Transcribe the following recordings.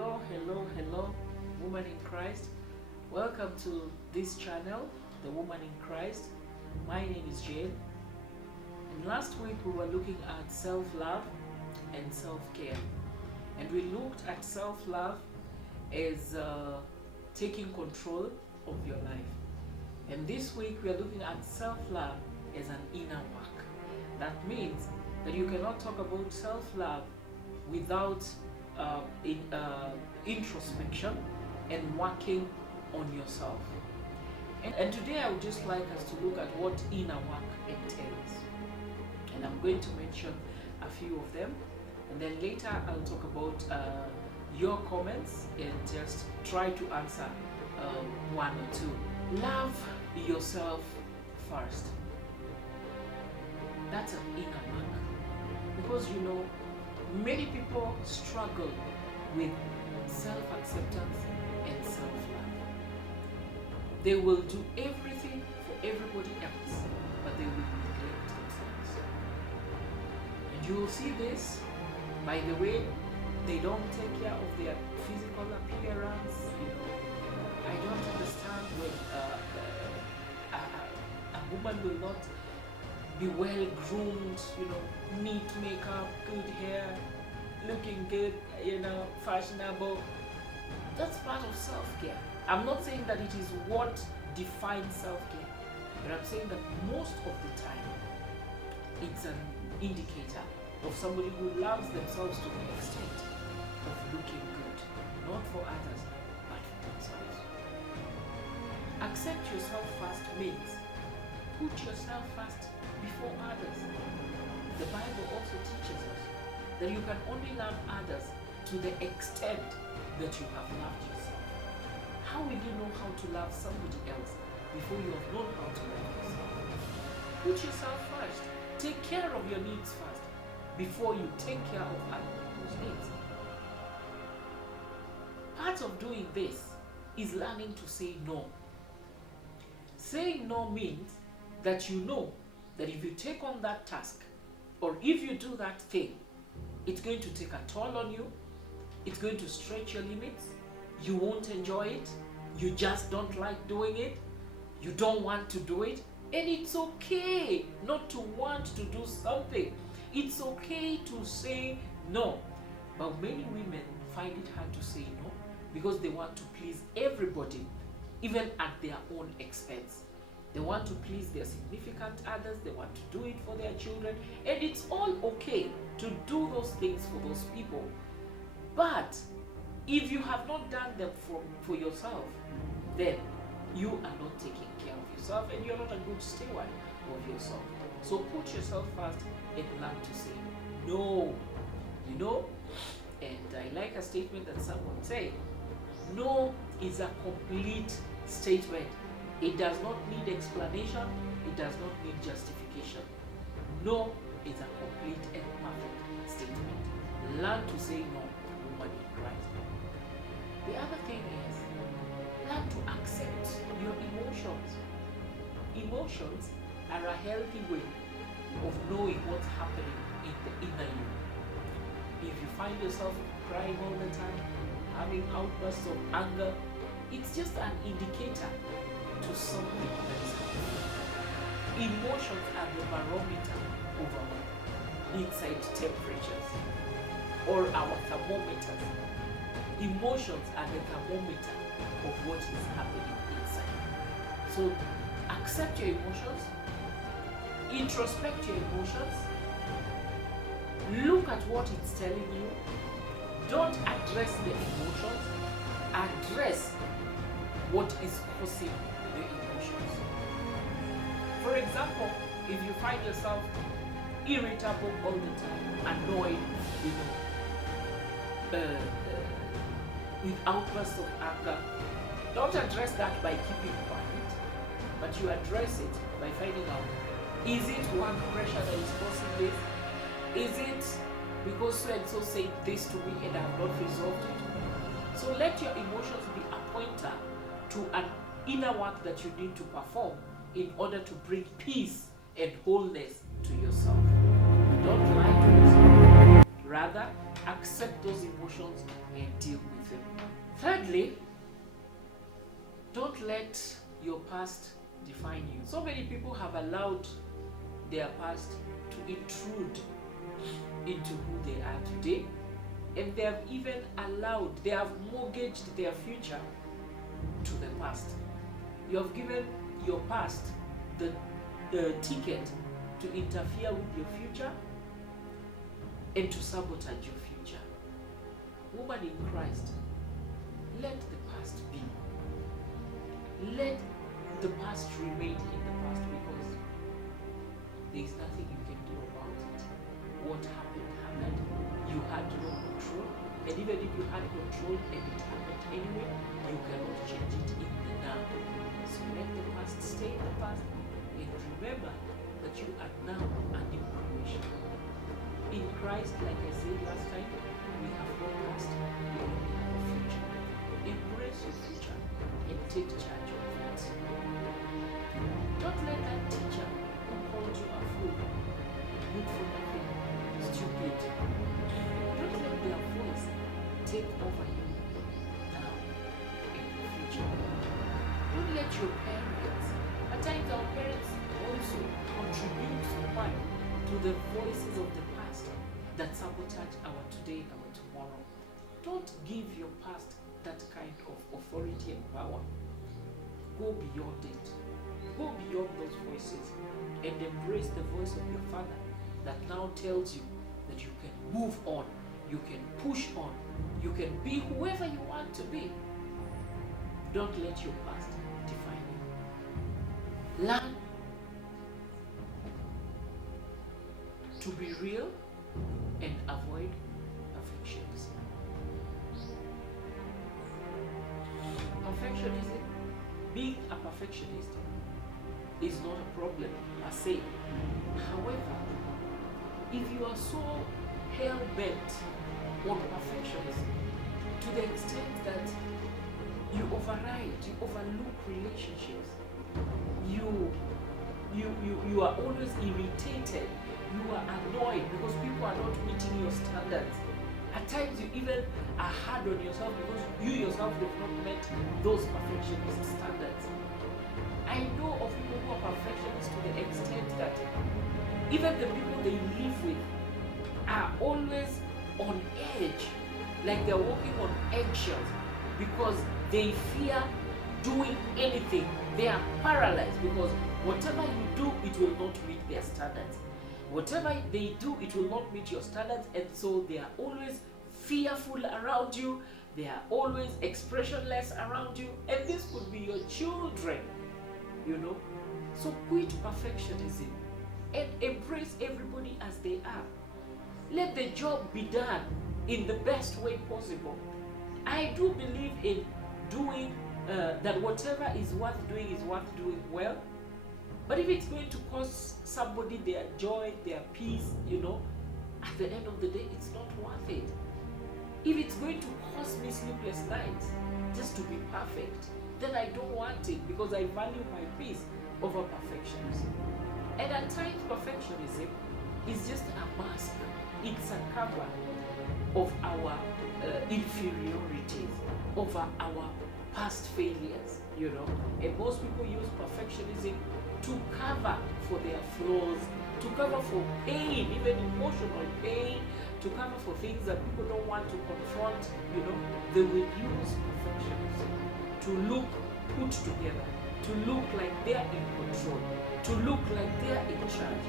Hello, woman in Christ. Welcome to this channel, The Woman in Christ. My name is Jane. And last week we were looking at self-love and self-care. And we looked at self-love as taking control of your life. And this week we are looking at self-love as an inner work. That means that you cannot talk about self-love without introspection and working on yourself. And today I would just like us to look at what inner work entails. And I'm going to mention a few of them. And then later I'll talk about your comments and just try to answer one or two. Love yourself first. That's an inner work. Because many people struggle with self-acceptance and self-love. They will do everything for everybody else, but they will neglect themselves. And you will see this by the way they don't take care of their physical appearance. I don't understand when a woman will not be well groomed, neat makeup, good hair, looking good, fashionable. That's part of self-care. I'm not saying that it is what defines self-care, but I'm saying that most of the time it's an indicator of somebody who loves themselves to the extent of looking good, not for others, but for themselves. Accept yourself first means put yourself first before others. The Bible also teaches us that you can only love others to the extent that you have loved yourself. How will you know how to love somebody else before you have known how to love yourself? Put yourself first. Take care of your needs first before you take care of other people's needs. Part of doing this is learning to say no. Saying no means that you know that if you take on that task or if you do that thing, it's going to take a toll on you, it's going to stretch your limits, you won't enjoy it, you just don't like doing it, you don't want to do it, and it's okay not to want to do something. It's okay to say no. But many women find it hard to say no because they want to please everybody, even at their own expense. They want to please their significant others, they want to do it for their children, and it's all okay to do those things for those people. But if you have not done them for yourself, then you are not taking care of yourself and you're not a good steward of yourself. So put yourself first and learn to say no. And I like a statement that someone said, no is a complete statement. It does not need explanation. It does not need justification. No is a complete and perfect statement. Learn to say no, woman in Christ. The other thing is, learn to accept your emotions. Emotions are a healthy way of knowing what's happening in the inner you. If you find yourself crying all the time, having outbursts of anger, it's just an indicator to something that is happening. Emotions are the barometer of our inside temperatures or our thermometers. Emotions are the thermometer of what is happening inside. So accept your emotions, introspect your emotions, look at what it's telling you. Don't address the emotions, address what is causing the emotions. For example, if you find yourself irritable all the time, annoyed, with outbursts of anger, don't address that by keeping quiet, but you address it by finding out, is it one pressure that is causing this? Is it because so and so said this to me and I have not resolved it? So let your emotions be a pointer to an inner work that you need to perform in order to bring peace and wholeness to yourself. Don't lie to yourself. Rather, accept those emotions and deal with them. Thirdly, don't let your past define you. So many people have allowed their past to intrude into who they are today, and they have even they have mortgaged their future to the past. You have given your past the ticket to interfere with your future and to sabotage your future. Woman in Christ, let the past be. Let the past remain in the past, because there is nothing you can do about it. What happened. You had no control, and even if you had control and it happened anyway, you cannot change it in the now. So let the past stay in the past, and remember that you are now a new creation. In Christ, like I said last time, we have no past, we only have a future. Embrace your future and take charge of it. Don't let that teacher who called you a fool, good for nothing, stupid, don't let their voice take over you now in the future. Don't let your parents, at times our parents also contribute so much to the voices of the past that sabotage our today and our tomorrow. Don't give your past that kind of authority and power. Go beyond it. Go beyond those voices and embrace the voice of your Father that now tells you that you can move on, you can push on, you can be whoever you want to be. Don't let your past define you. Learn to be real and avoid perfectionism. Perfectionism, being a perfectionist, is not a problem per se. However, if you are so hell-bent on perfectionism to the extent that you override, you overlook relationships, you are always irritated, you are annoyed because people are not meeting your standards. At times you even are hard on yourself because you yourself have not met those perfectionist standards. I know of people who are perfectionists to the extent that even the people they live with are always on edge, like they're walking on eggshells because they fear doing anything. They are paralyzed because whatever you do, it will not meet their standards. Whatever they do, it will not meet your standards, and so they are always fearful around you. They are always expressionless around you, and this could be your children, you know. So quit perfectionism and embrace everybody as they are. Let the job be done in the best way possible. I do believe in doing that whatever is worth doing well. But if it's going to cost somebody their joy, their peace, you know, at the end of the day, it's not worth it. If it's going to cost me sleepless nights just to be perfect, then I don't want it, because I value my peace over perfectionism. And at times, perfectionism is just a mask. It's a cover of our inferiorities, over our past failures, you know. And most people use perfectionism to cover for their flaws, to cover for pain, even emotional pain, to cover for things that people don't want to confront, you know. They will use perfectionism to look put together, to look like they're in control, to look like they're in charge.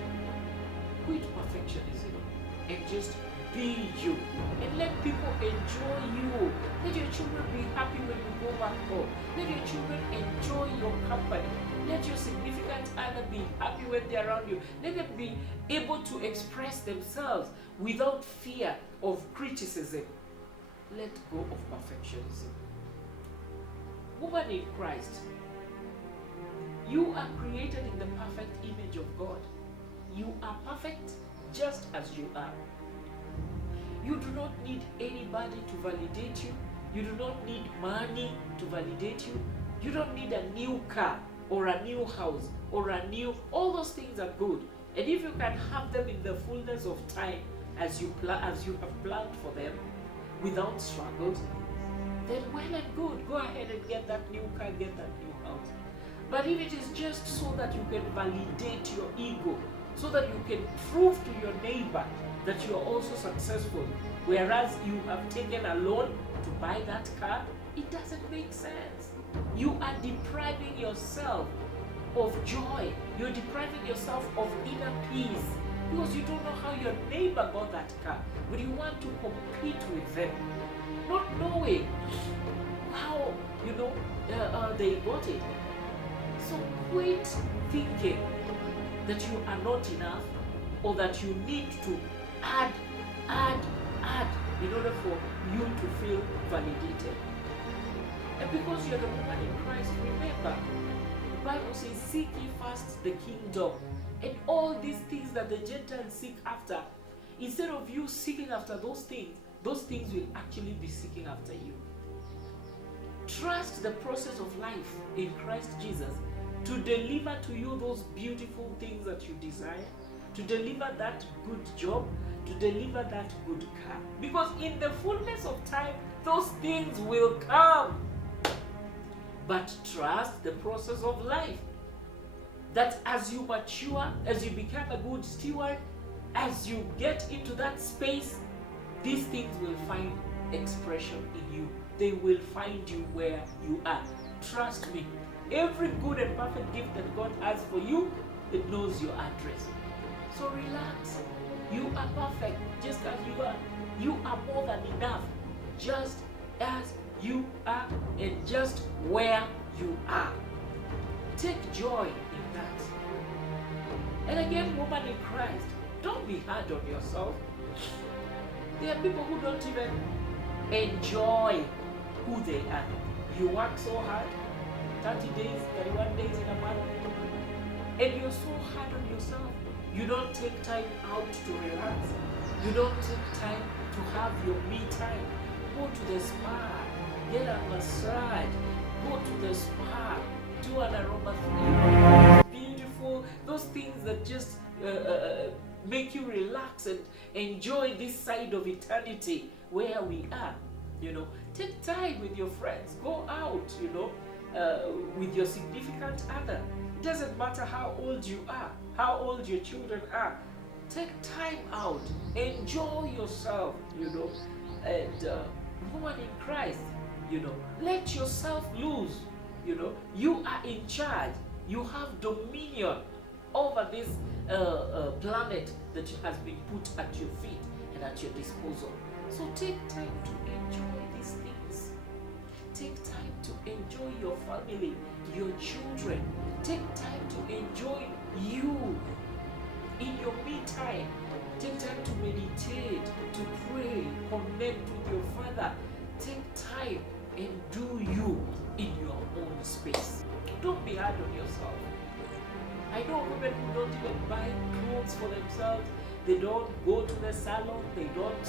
Quit perfectionism and just be you, and let people enjoy you. Let your children be happy when you go back home. Let your children enjoy your company. Let your significant other be happy when they're around you. Let them be able to express themselves without fear of criticism. Let go of perfectionism. Woman in Christ, you are created in the perfect image of God. You are perfect just as you are. You do not need anybody to validate you. You do not need money to validate you. You don't need a new car or a new house or all those things are good. And if you can have them in the fullness of time, as you have planned for them without struggles, then well and good. Go ahead and get that new car, get that new house. But if it is just so that you can validate your ego, so that you can prove to your neighbor that you are also successful, whereas you have taken a loan to buy that car, it doesn't make sense. You are depriving yourself of joy. You're depriving yourself of inner peace because you don't know how your neighbor got that car, but you want to compete with them, not knowing how they got it. So quit thinking that you are not enough, or that you need to add in order for you to feel validated. And because you're the woman in Christ, remember, the Bible says, seek ye first the kingdom, and all these things that the Gentiles seek after, instead of you seeking after those things will actually be seeking after you. Trust the process of life in Christ Jesus to deliver to you those beautiful things that you desire, to deliver that good job, to deliver that good car. Because in the fullness of time, those things will come. But trust the process of life. That as you mature, as you become a good steward, as you get into that space, these things will find expression in you. They will find you where you are. Trust me. Every good and perfect gift that God has for you, it knows your address. So relax. You are perfect just as you are. You are more than enough just as you are and just where you are. Take joy in that. And again, woman in Christ, don't be hard on yourself. There are people who don't even enjoy who they are. You work so hard, 30 days, 31 days in a month, and you're so hard on yourself. You don't take time out to relax. You don't take time to have your me time. Go to the spa, get a massage, go to the spa, do an aromatherapy. Beautiful, those things that just make you relax and enjoy this side of eternity where we are. Take time with your friends. Go out, with your significant other. It doesn't matter how old you are, how old your children are. Take time out. Enjoy yourself, and woman in Christ, let yourself loose. You are in charge. You have dominion over this planet that has been put at your feet and at your disposal. So take time to enjoy these things. Take time to enjoy your family, your children. Take time to enjoy you in your me time. Take time to meditate, to pray, connect with your Father. Take time and do you in your own space. Don't be hard on yourself. I know women who don't even buy clothes for themselves. They don't go to the salon. They don't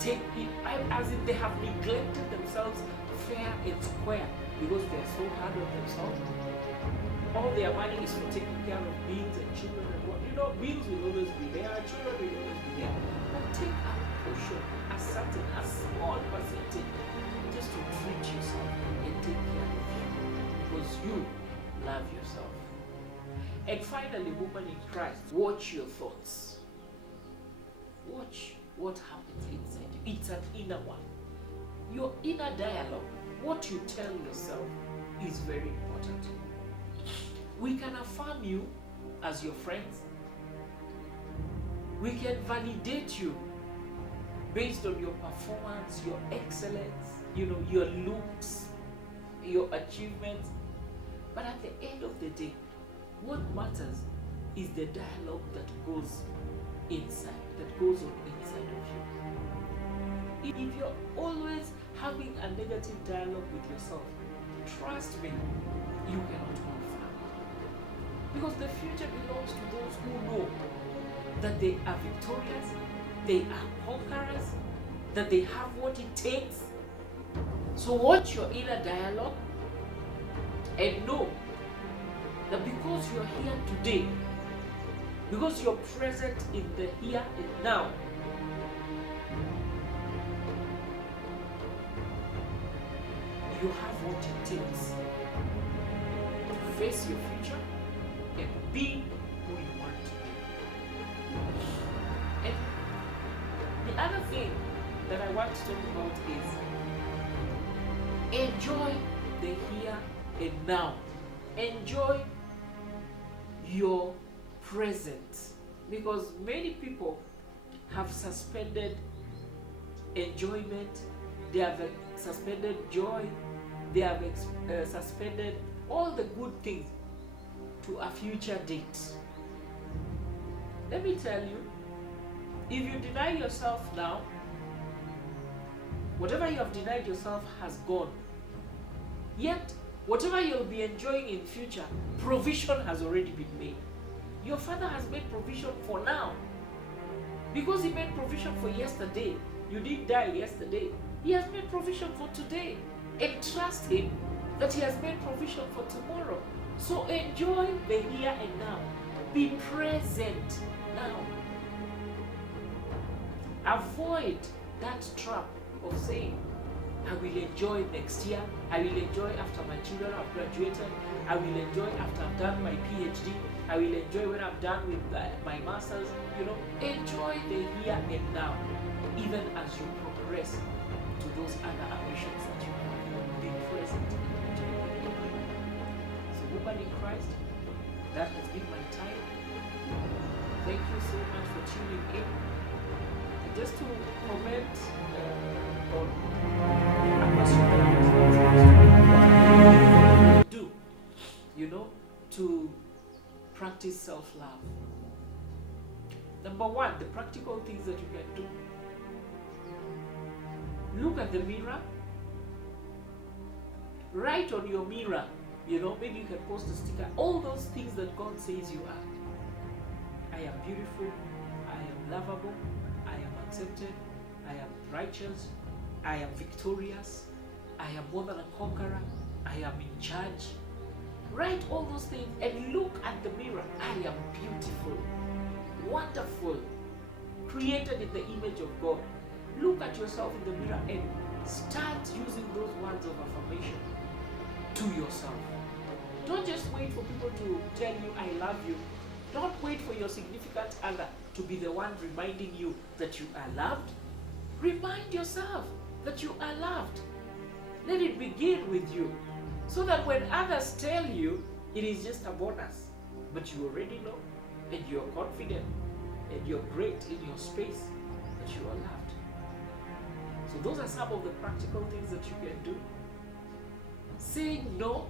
take it. As if they have neglected themselves fair and square because they're so hard on themselves. All their money is for taking care of bills and children and what. Bills will always be there. Children will always be there. But take a portion, a small percentage, just to treat yourself and take care of you because you love yourself. And finally, woman in Christ, watch your thoughts. Watch what happens inside you. It's an inner one. Your inner dialogue, what you tell yourself, is very important. We can affirm you as your friends. We can validate you based on your performance, your excellence, your looks, your achievements. But at the end of the day, what matters is the dialogue that goes inside, that goes on inside of you. If you're always having a negative dialogue with yourself, trust me, you cannot move far. Because the future belongs to those who know that they are victorious, they are conquerors, that they have what it takes. So watch your inner dialogue and know that because you're here today, because you're present in the here and now, you have what it takes to face your future and be who you want to be. And the other thing that I want to talk about is enjoy the here and now. Enjoy your present, because many people have suspended enjoyment, they have suspended joy, they have suspended all the good things to a future date. Let me tell you, if you deny yourself now, whatever you have denied yourself has gone. Yet, whatever you'll be enjoying in future, provision has already been made. Your Father has made provision for now. Because He made provision for yesterday. You didn't die yesterday. He has made provision for today. And trust Him that He has made provision for tomorrow. So enjoy the here and now. Be present now. Avoid that trap of saying, I will enjoy next year, I will enjoy after my children have graduated, I will enjoy after I've done my PhD, I will enjoy when I'm done with my master's. Enjoy the here and now, even as you progress to those other ambitions that you have. Be present. So, woman in Christ, that has been my time. Thank you so much for tuning in. And just to comment on a question that I was asking, do, to practice self-love. Number one, the practical things that you can do. Look at the mirror. Write on your mirror, maybe you can post a sticker, all those things that God says you are. I am beautiful, I am lovable, I am accepted, I am righteous, I am victorious, I am more than a conqueror, I am in charge. Write all those things and look at the mirror. I am beautiful, wonderful, created in the image of God. Look at yourself in the mirror and start using those words of affirmation to yourself. Don't just wait for people to tell you, I love you. Don't wait for your significant other to be the one reminding you that you are loved. Remind yourself that you are loved. Let it begin with you, so that when others tell you, it is just a bonus. But you already know, and you're confident, and you're great in your space, that you are loved. So those are some of the practical things that you can do. Saying no.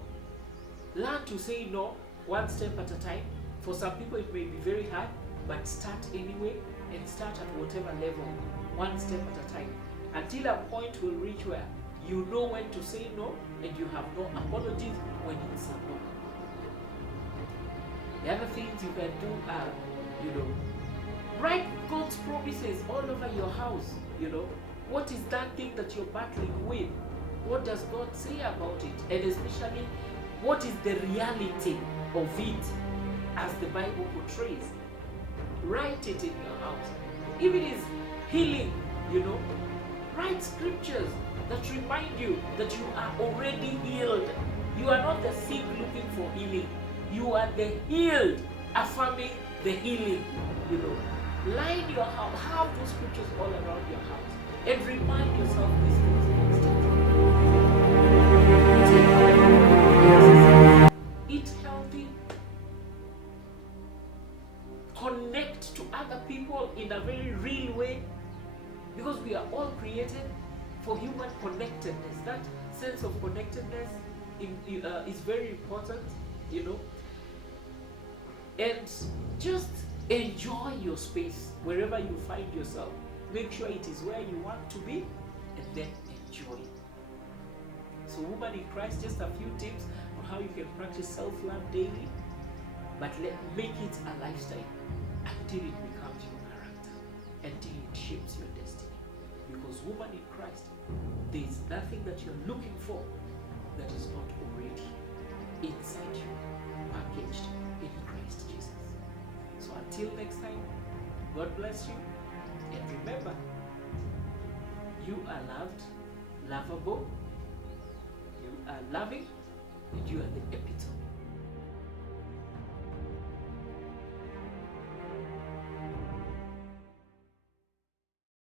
Learn to say no one step at a time. For some people it may be very hard, but start anyway, and start at whatever level, one step at a time, until a point will reach where you know when to say no, and you have no apologies when it's a no. The other things you can do are, write God's promises all over your house. What is that thing that you're battling with? What does God say about it? And especially, what is the reality of it as the Bible portrays? Write it in your house. If it is healing, write scriptures that remind you that you are already healed. You are not the sick looking for healing. You are the healed, affirming the healing. Line your house, have those scriptures all around your house, and remind yourself these things constantly. Eat healthy. Connect to other people in a very real way, because we are all created for human connectedness. That sense of connectedness is very important, and just enjoy your space wherever you find yourself. Make sure it is where you want to be, and then enjoy. So, woman in Christ, just a few tips on how you can practice self-love daily, but make it a lifestyle until it becomes your character, until it shapes your destiny. Because, woman in Christ, there is nothing that you're looking for that is not already inside you, packaged in Christ Jesus. So until next time, God bless you, and remember, you are loved, lovable, loving,